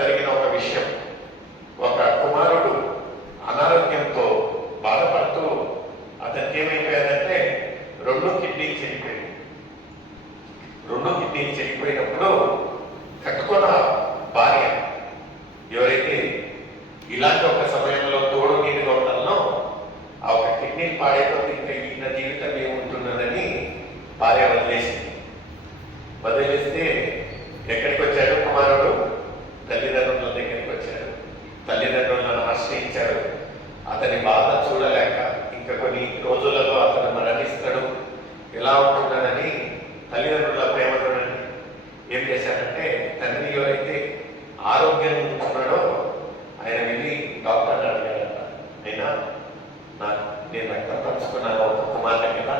జరిగిన ఒక విషయం. ఒక కుమారుడు అనారోగ్యంతో బాధపడుతూ అతనికి ఏమైపోయాడంటే రెండో కిడ్నీ చెడిపోయినప్పుడు కట్టుకున్న భార్య ఎవరైతే ఇలాంటి ఒక సమయంలో తోడు నీటిగా ఉండాలనో ఆ ఒక కిడ్నీ పాడైపోతే ఇంకా ఈయన జీవితం ఏముంటున్నదని భార్య వదిలేస్తే ఎక్కడికి వచ్చాడు కుమారుడు? తల్లిదండ్రుల దగ్గరికి వచ్చాడు. తల్లిదండ్రులను ఆశ్రయించాడు. అతని బాధ చూడలేక ఇంకా కొన్ని రోజులలో అతను మరణిస్తాడు, ఎలా ఉంటున్నాడని తల్లిదండ్రుల ప్రేమ చూడండి ఏం చేశాడంటే, తండ్రి ఎవరైతే ఆరోగ్యం ఉంటున్నాడో ఆయన వెళ్ళి డాక్టర్ని అడిగాడట, అయినా నేను రక్తం పంచుకున్నాను ఒక కుమార్తె కదా,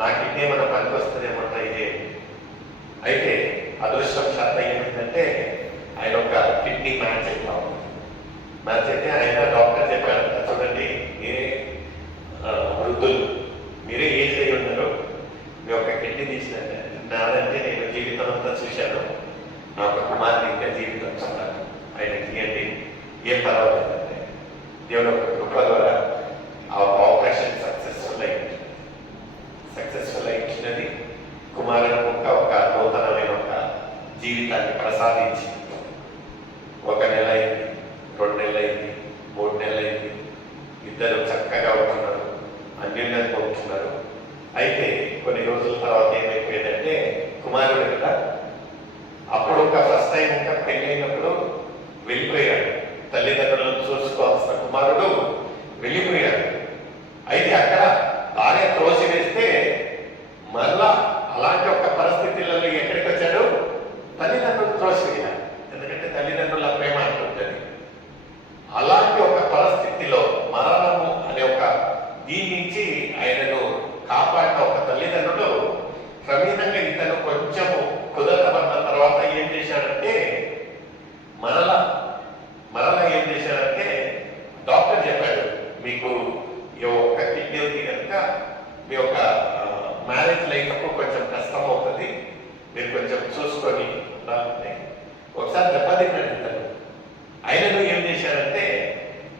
నా కిడ్నీ ఏమైనా పనికి వస్తుందేమో ట్రై చేయండి. అయితే అదృష్టం శాత ఏమైందంటే ఆయన ఒక కిడ్నీ మ్యాచ్ అయితే ఆయన డాక్టర్ చెప్పాడంట, చూడండి మీరే వృద్ధులు, మీరే ఏజ్ అయి ఉన్నారు, మీ ఒక కిడ్నీ తీసినట్టే, నాదంటే నేను జీవితం అంతా చూశాను, నా ఒక కుమార్ని ఇంకా జీవితం చూడాలి, ఆయనకి ఇవ్వండి, ఏం పర్వాలేదంటే దేవుడు ఒక కృప ద్వారా ఆ ఆపరేషన్ సక్సెస్ఫుల్ ఇచ్చినది. కుమారుడు ఒక నూతనమైన ఒక జీవితాన్ని ప్రసాదించి 1 నెల అయింది, 2 నెలలు అయింది, 3 నెలలు అయింది, ఇద్దరు చక్కగా ఉంటున్నారు, అన్యోన్యంగా ఉంటున్నారు. అయితే కొన్ని రోజుల తర్వాత ఏమైపోయిందంటే కుమారుడు కదా అప్పుడు ఒక ఫస్ట్ టైం ఇంకా పెళ్లి అయినప్పుడు వెళ్ళిపోయాడు, తల్లిదండ్రులను చూసుకోవాల్సిన కుమారుడు వెళ్ళిపోయాడు. అయితే అక్కడ భార్య త్రోసి వేస్తే మళ్ళా అలాంటి ఒక పరిస్థితులలో ఎక్కడికి వచ్చాడు? తల్లిదండ్రులు త్రోసివేయాలి, ఎందుకంటే తల్లిదండ్రుల ప్రేమ అంటుంటుంది. అలాంటి ఒక పరిస్థితిలో మరణము అనే ఒక దీని నుంచి ఆయనను కాపాడిన ఒక తల్లిదండ్రులు క్రమేణంగా ఇతను కొంచెము కుదరబడిన తర్వాత ఏం చేశాడంటే మరలా ఏం చేశాడంటే డాక్టర్ చెప్పాడు, మీకు ఈ ఒక్క కిడ్నీ ఉంది కనుక మీ యొక్క మ్యారేజ్ లైఫ్కు కొంచెం కష్టం అవుతుంది, మీరు కొంచెం చూసుకొని ఒకసారి దెబ్బతిన్నాడు ఇతను. ఆయనను ఏం చేశారంటే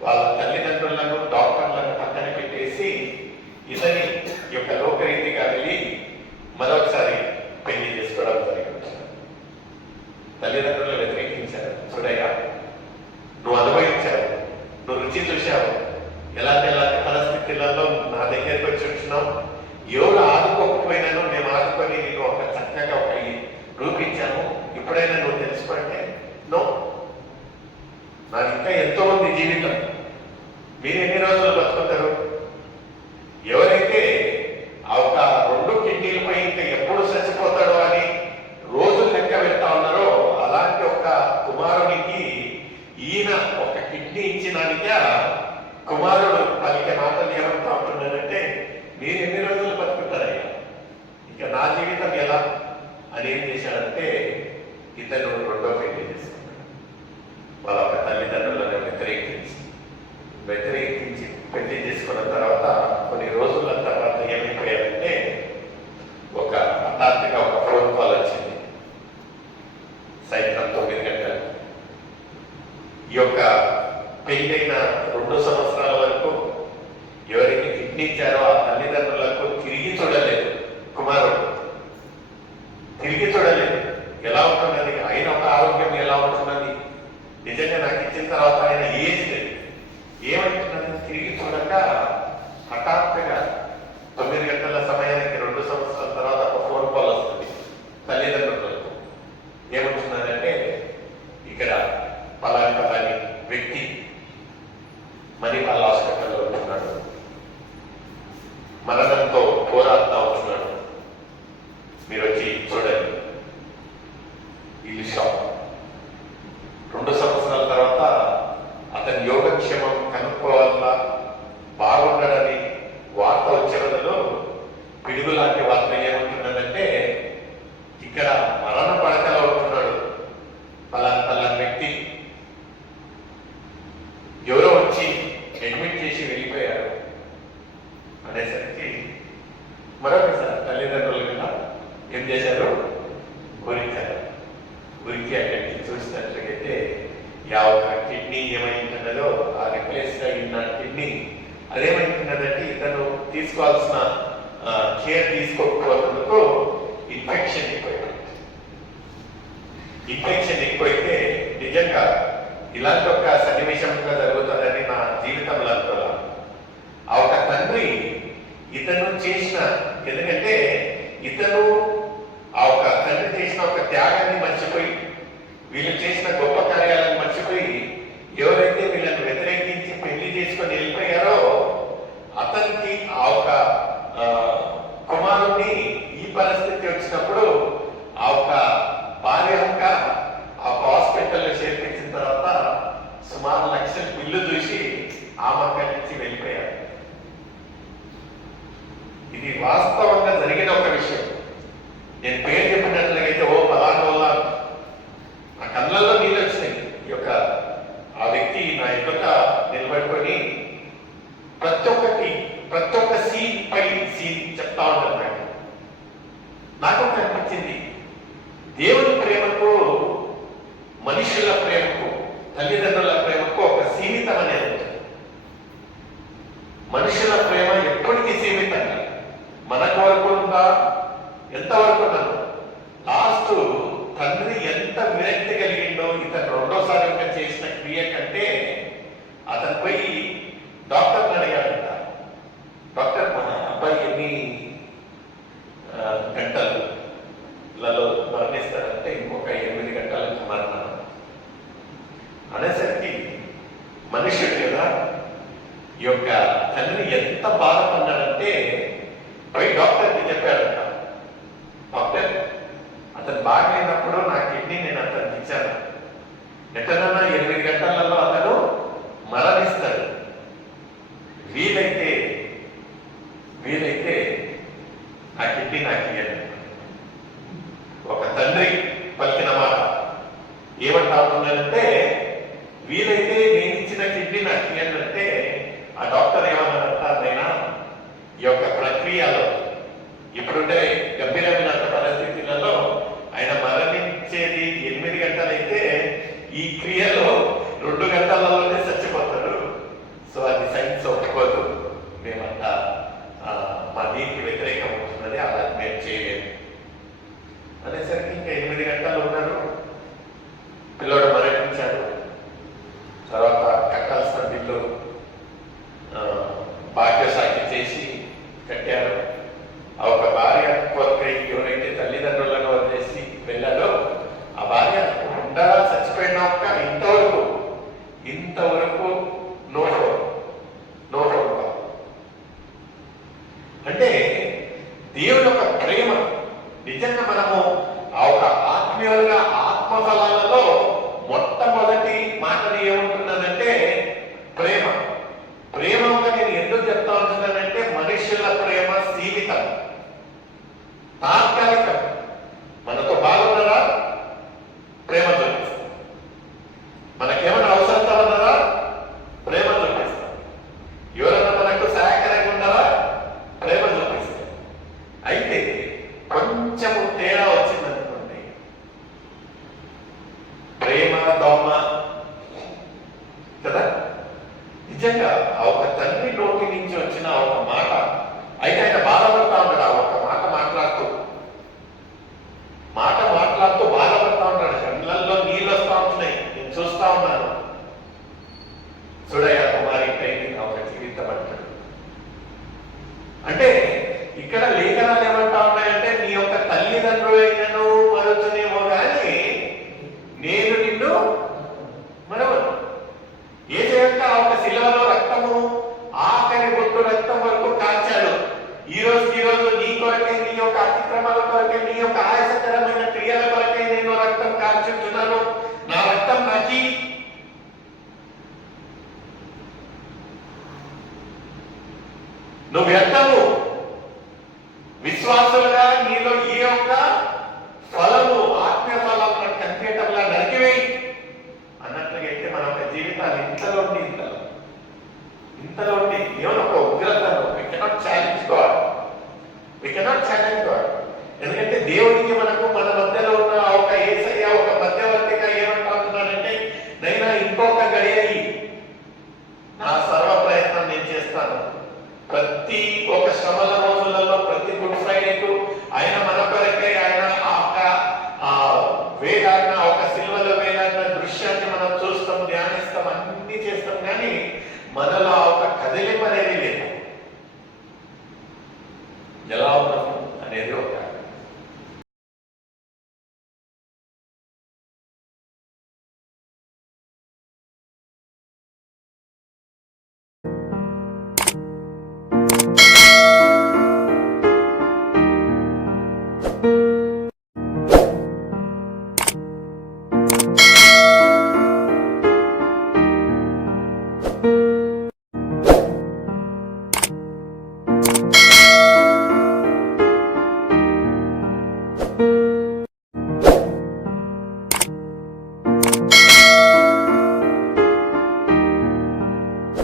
వాళ్ళ తల్లిదండ్రులను డాక్టర్లను పక్కన పెట్టేసి ఇతని యొక్క లోకరీతిగా వెళ్ళి మరొకసారి పెళ్లి చేసుకోవడం జరిగింది. తల్లిదండ్రులు వ్యతిరేకించారు, చూడయ్యా నువ్వు అనుభవించావు, నువ్వు రుచి చూశావు, ఎలాంటి పరిస్థితులలో నా దగ్గరికి వచ్చి ఉంటున్నావు, ఎవరు ఆదుకోకపోయినానో మేము ఆదుకొని నేను ఒక చక్కగా ఒక రూపించాము, ఇప్పుడైనా నువ్వు తెలుసుకుంటే నో, నాకు ఇంకా ఎంతో ఉంది జీవితం, మీరు ఎన్ని రోజులు బతుకుతారు? ఎవరైతే ఆ ఒక 2 కిడ్నీలపై ఇంకా ఎప్పుడు చచ్చిపోతాడో అని రోజులు లెక్క పెడతా ఉన్నారో అలాంటి ఒక కుమారునికి ఈయన ఒక కిడ్నీ ఇచ్చినానికే కుమారుడు పలికే మాటలు ఏమంటా ఉంటున్నాడంటే, మీరు ఎన్ని రోజులు బతుకుంటారయ్యా, ఇక నా జీవితం ఎలా అని ఏం చేశాడంటే ఇతను 2వ పెళ్లి చేసుకున్నాడు. వాళ్ళ ఒక తల్లిదండ్రులను వ్యతిరేకించి పెళ్లి చేసుకున్న తర్వాత కొన్ని రోజుల తర్వాత ఏమైపోయాడంటే ఒక హఠాత్తుగా ఒక ఫోన్ కాల్ వచ్చింది సాయంత్రం 9 గంటలకు. ఈ యొక్క పెళ్ళైన 2 సంవత్సరాల వరకు ఎవరికి కిడ్నీ ఇచ్చారో ఆ తల్లిదండ్రులకు తిరిగి చూడలేదు, కుమారుడు తిరిగి చూడలేదు. ఎలా ఉంటున్నది ఆయన ఒక ఆరోగ్యం, ఎలా ఉంటున్నది నిజంగా నాకు ఇచ్చిన తర్వాత ఆయన ఏజ్ లేదు, ఏమంటున్నది తిరిగి చూడక హఠాత్తుగా 9 గంటల సమయానికి 2 సంవత్సరాల తర్వాత ఒక ఫోన్ కాల్ వస్తుంది తల్లిదండ్రులకు. ఏమంటున్నారంటే ఇక్కడ పలాని వ్యక్తి మణిపాల్ హాస్పిటల్లో ఉంటున్నాడు, మరణంతో పోరాడుతూ ఉంటున్నాడు, మీరు వచ్చి చూడండి. ఇది షాక్. 2 సంవత్సరాల తర్వాత అతని యోగక్షేమం కనుక్కోవాలా, బాగుండడని వార్త వచ్చే బదులు పిడుగు లాంటి వార్త ఏమంటున్నదంటే ఇక్కడ మరణ పడకలో ఉంటున్నాడు పలాని వ్యక్తి, ఎవరో వచ్చి అడ్మిట్ చేసి వెళ్ళిపోయారు అనేసరికి మరొకసారి తల్లిదండ్రుల మీద ఏం చేశారు? గురించారు. గురికి అక్కడికి చూసినట్లయితే అదేమంటున్నదంటే ఇతను తీసుకోవాల్సిన కేర్ తీసుకోకపోతున్నందుకు ఇన్ఫెక్షన్ ఎక్కువైపోయింది. ఇన్ఫెక్షన్ ఎక్కువైతే నిజంగా ఇలాంటి ఒక సన్నివేశంగా జరుగుతుందని నా జీవితంలో అనుకోవాలి. ఆ ఒక తండ్రి ఇతను చేసిన, ఎందుకంటే ఇతను ఆ ఒక తండ్రి చేసిన ఒక త్యాగాన్ని మర్చిపోయి, వీళ్ళు చేసిన గొప్ప కార్యాలను మర్చిపోయి, ఎవరైతే వీళ్ళని వ్యతిరేకించి పెళ్లి చేసుకొని వెళ్ళిపోయారో అతనికి ఆ ఒక కుమారుణ్ణి ఈ పరిస్థితి వచ్చినప్పుడు ఆ ఒక భార్య యొక్క ఆ హాస్పిటల్లో చేర్పించిన తర్వాత సుమారు లక్షల బిల్లు చూసి ఆమె అక్కడి నుంచి వెళ్ళిపోయారు. ఇది వాస్తవంగా జరిగిన ఒక విషయం. నేను పేరు చెప్పినట్లయితే ఓ పలానా వల్ల నా కళ్ళల్లో నీళ్ళు వచ్చినాయి. ఈ యొక్క ఆ వ్యక్తి నా ఎదుట నిలబడుకొని ప్రతి ఒక్క సీన్ పై సీన్ చెప్తా ఉంటాను. నాకు కనిపించింది దేవుని ప్రేమకు, మనుషుల ప్రేమకు, తల్లిదండ్రుల ప్రేమకు ఒక సీమితం అనేది ఉంటుంది. మనుషుల ప్రేమ ఎప్పటికీ సీమితంగా మనకు వరకు ఉందా, ఎంతవరకు ఉన్నాను. లాస్ట్ తండ్రి ఎంత విరక్తి కలిగిండో ఇతను రెండోసారి చేసిన క్రియ కంటే అతను పోయి డాక్టర్ని అడిగాడంట. డాక్టర్, మన అబ్బాయి ఎన్ని గంటలలో మరణిస్తాడంటే ఇంకొక 8 గంటలకు మరణం అనేసరికి మనుషుడు కదా ఈ యొక్క తండ్రి ఎంత బాధపడ్డాడంటే పోయి డాక్టర్కి చెప్పాడంట, డాక్టర్ అతను బాగలేనప్పుడు నా కిడ్నీ నేను అతనికి ఇచ్చాను, ఎక్కడన్నా 8 గంటలలో అతను మరణిస్తాడు, వీలైతే నా కిడ్నీ నాకు ఇయ్యండి. ఒక తండ్రి పలికిన మాట ఏమంటా ఉందంటే, వీలైతే నేను ఇచ్చిన కిడ్నీ నాకు ఇయ్యండి అంటే ఆ డాక్టర్ ఏమన్నారంట, నైనా ఈ యొక్క ప్రక్రియలో ఇప్పుడుండే గంభీరమైన పరిస్థితులలో ఆయన మరణించేది 8 గంటలైతే ఈ క్రియలో 2 గంటలలోనే చచ్చిపోతాడు. సో అది సైన్స్ ఒప్పుకోదు, మేమంతా మా దీనికి వ్యతిరేకం అవుతున్నది, అలా మేము చేయలేదు అనేసరికి ఇంకా 8 గంటలు ఉన్నారు. పిల్లోడు మరణించాడు. తర్వాత కట్టాల్సిన బిల్లు భాగ్యసాకి చేసి కట్టారు. ఆ ఒక భార్య కొరకై ఎవరైతే తల్లిదండ్రులను వదిలేసి వెళ్ళాడో ఆ భార్య ఉండా చచ్చిపోయినాక ఇంతవరకు నో ఫోన్. అంటే దేవుని యొక్క ప్రేమ నిజంగా మనము ఆ ఒక ఆత్మీయులుగా ఆత్మఫలాలలో మొట్టమొదటి మాటలు ఏముంటున్నదంటే ప్రేమ. ప్రేమగా నేను ఎందుకు చెప్తా ఉంటున్నానంటే, మనుషుల ప్రేమ సీమితం, తాత్కాలికం. మనతో బాగున్నారా, ప్రేమ చూపిస్తాం. మనకేమైనా అవసరంగా ఉన్నారా, ప్రేమ చూపిస్తాం. ఎవరైనా మనకు సహాయకరంగా ఉన్నారా, ప్రేమ చూపిస్తాం. అయితే కొంచెము తేడా వచ్చిందనుకోండి, ప్రేమ దోమ కదా. నిజంగా ఆ ఒక తండ్రి నోటి నుంచి వచ్చిన ఒక మాట, అయితే ఆయన బాధపడతా ఉన్నాడు. ఆ ఒక మాట మాట్లాడుతూ బాధపడతా ఉన్నాడు. కళ్ళల్లో నీళ్ళు వస్తా ఉంటున్నాయి, నేను చూస్తా ఉన్నాను. చూడయ్యా కుమారి నా ఒక జీవితం అంటాడు. అంటే ఇక్కడ లేఖనాలు ఏమంటా ఉన్నాయంటే, నీ యొక్క తల్లిదండ్రులైనను మరొచ్చునేమో కానీ నేను నిన్ను మరవను. ఏ చేయంగా ఆ ఒక శిలువలో రక్తము ఆఖరి బొట్టు రక్తం వరకు కాల్చాడు. ఈ రోజు నీ కొరకే, నీ యొక్క అతిక్రమాల కొరకే, నీ యొక్క ఆయాసకరమైన క్రియల కొరకే నేను రక్తం కాల్చుతున్నాను. నా రక్తం నాకి నువ్వు వ్యర్థము. విశ్వాసులుగా నీలో ఈ యొక్క ఫలము, ఆత్మీయ ఫలము కనిపించటంలా నరికివేయి అన్నట్లుగా అయితే మన యొక్క జీవితాలు ఇంతలో ఏమైనా ఒక ఉగ్రతను we cannot challenge God. ఎందుకంటే దేవుడికి మనకు మన మధ్యలో ఉన్న ఒక యేసయ్య ఒక మధ్యవర్తిగా ఏమంటున్నాడంటే, నైనా ఇంకొక గడియ నా సర్వ ప్రయత్నం నేను చేస్తాను, ప్రతి ఒక్క శ్రమల రోజులలో ప్రతి గుడ్ ఫ్రైడేకు ఆయన మన